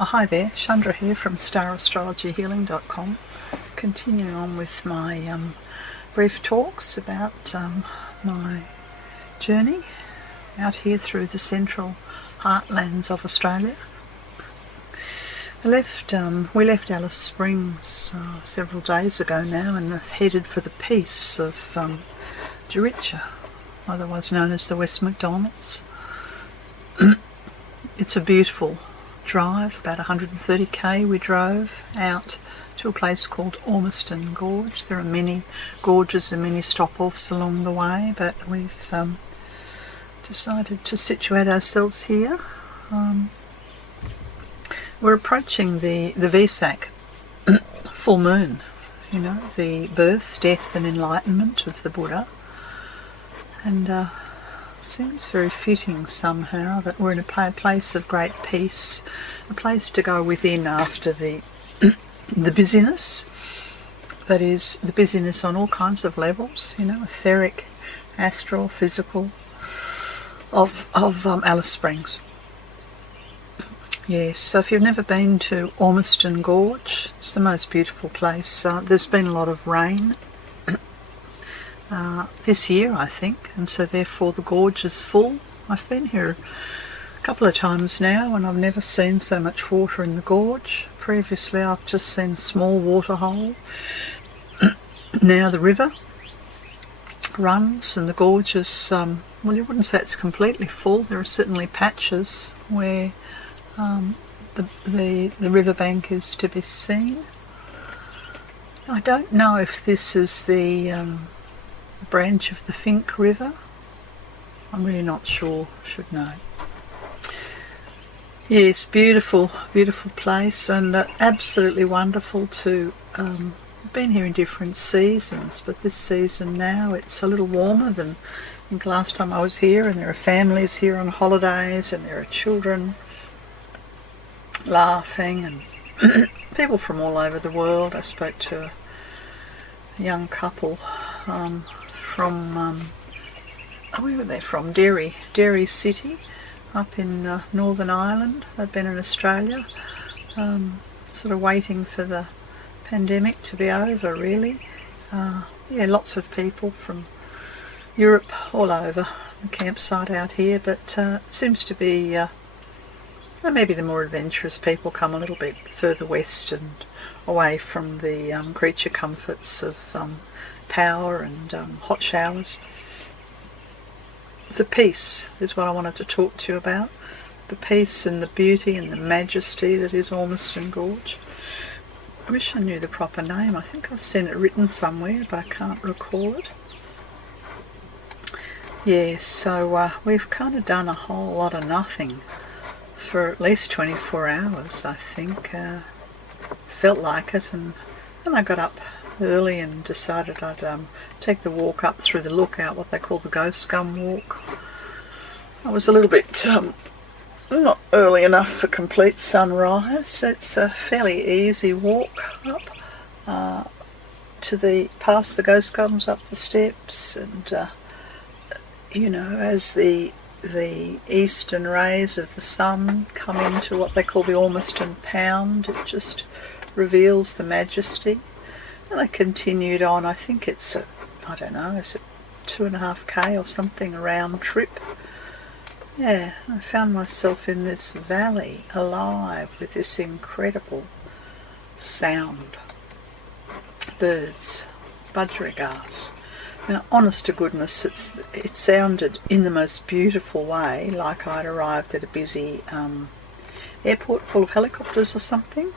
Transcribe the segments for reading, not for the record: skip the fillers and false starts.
Oh, hi there, Chandra here from StarAstrologyHealing.com. Continuing on with my brief talks about my journey out here through the central heartlands of Australia. We left Alice Springs several days ago now and have headed for the peace of Jericha, otherwise known as the West McDonald's. It's a beautiful drive, about 130k we drove out to a place called Ormiston Gorge. There are many gorges and many stop-offs along the way, but we've decided to situate ourselves here. We're approaching the Vesak full moon, you know, the birth, death and enlightenment of the Buddha, and seems very fitting somehow that we're in a place of great peace, a place to go within after the busyness, that is the busyness on all kinds of levels, you know, etheric, astral, physical, of Alice Springs. Yes, so if you've never been to Ormiston Gorge, it's the most beautiful place. There's been a lot of rain this year, I think, and so therefore the gorge is full. I've been here a couple of times now and I've never seen so much water in the gorge. Previously I've just seen a small water hole. Now the river runs and the gorge is, well, you wouldn't say it's completely full. There are certainly patches where the riverbank is to be seen. I don't know if this is the branch of the Fink River. I'm really not sure, should know. Yes, beautiful, beautiful place, and absolutely wonderful to been here in different seasons, but this season now it's a little warmer than I think last time I was here, and there are families here on holidays and there are children laughing and people from all over the world. I spoke to a young couple from where were they from? Derry City, up in Northern Ireland. They've been in Australia, sort of waiting for the pandemic to be over, really. Yeah, lots of people from Europe, all over the campsite out here, but it seems to be maybe the more adventurous people come a little bit further west and away from the creature comforts of power and hot showers. The peace is what I wanted to talk to you about. The peace and the beauty and the majesty that is Ormiston Gorge. I wish I knew the proper name. I think I've seen it written somewhere, but I can't recall it. Yes, so we've kind of done a whole lot of nothing for at least 24 hours, I think. Felt like it, and then I got up early and decided I'd take the walk up through the lookout, what they call the Ghost Gum Walk. I was a little bit not early enough for complete sunrise. It's a fairly easy walk up past the Ghost Gums, up the steps, and you know, as the eastern rays of the sun come into what they call the Ormiston Pound, it just reveals the majesty. And I continued on. I think it's I don't know, is it 2.5k or something, a round trip? Yeah, I found myself in this valley, alive with this incredible sound. Birds, budgerigars. Now, honest to goodness, it sounded in the most beautiful way, like I'd arrived at a busy airport full of helicopters or something.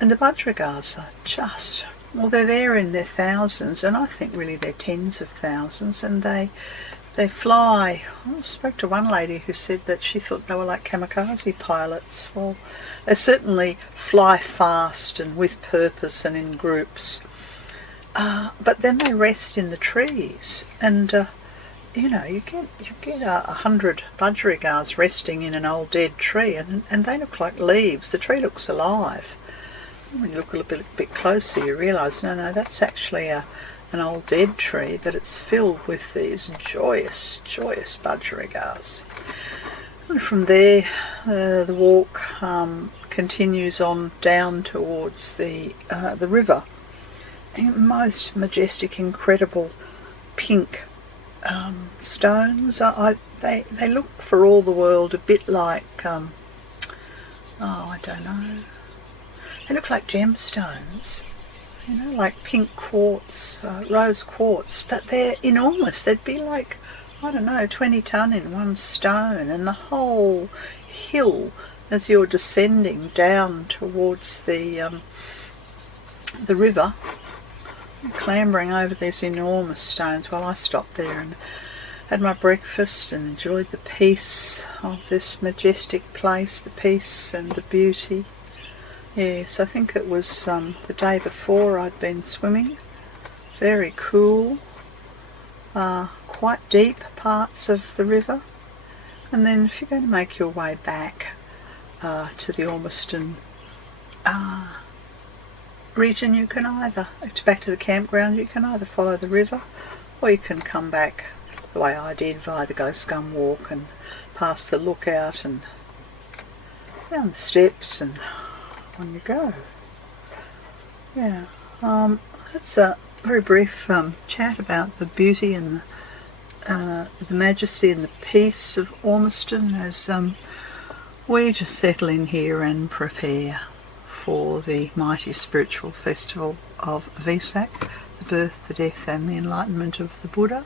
And the budgerigars are just, well, they're there in their thousands, and I think really they're tens of thousands, and they fly. I spoke to one lady who said that she thought they were like kamikaze pilots. Well, they certainly fly fast and with purpose and in groups. But then they rest in the trees, and you know, you get 100 budgerigars resting in an old dead tree, and they look like leaves. The tree looks alive. When you look a little bit closer, you realise, no, that's actually an old dead tree, but it's filled with these joyous budgerigars. And from there the walk continues on down towards the river. And most majestic, incredible pink stones. They look for all the world a bit like, I don't know, they look like gemstones, you know, like pink quartz, rose quartz, but they're enormous. They'd be like, I don't know, 20 tonne in one stone, and the whole hill as you're descending down towards the river, clambering over these enormous stones. Well, I stopped there and had my breakfast and enjoyed the peace of this majestic place, the peace and the beauty. Yes, I think it was the day before I'd been swimming. Very cool, quite deep parts of the river. And then if you're going to make your way back to the Ormiston region, you can either, back to the campground, you can either follow the river or you can come back the way I did via the Ghost Gum Walk and past the lookout and down the steps, and on you go. Yeah, that's a very brief chat about the beauty and the majesty and the peace of Ormiston as we just settle in here and prepare for the mighty spiritual festival of Vesak, the birth, the death and the enlightenment of the Buddha.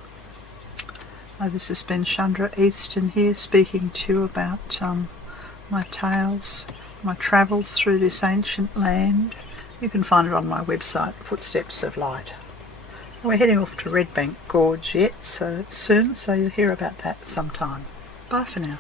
This has been Chandra Easton here, speaking to you about my tales, my travels through this ancient land. You can find it on my website, Footsteps of Light. We're heading off to Red Bank Gorge yet, so soon, so you'll hear about that sometime. Bye for now.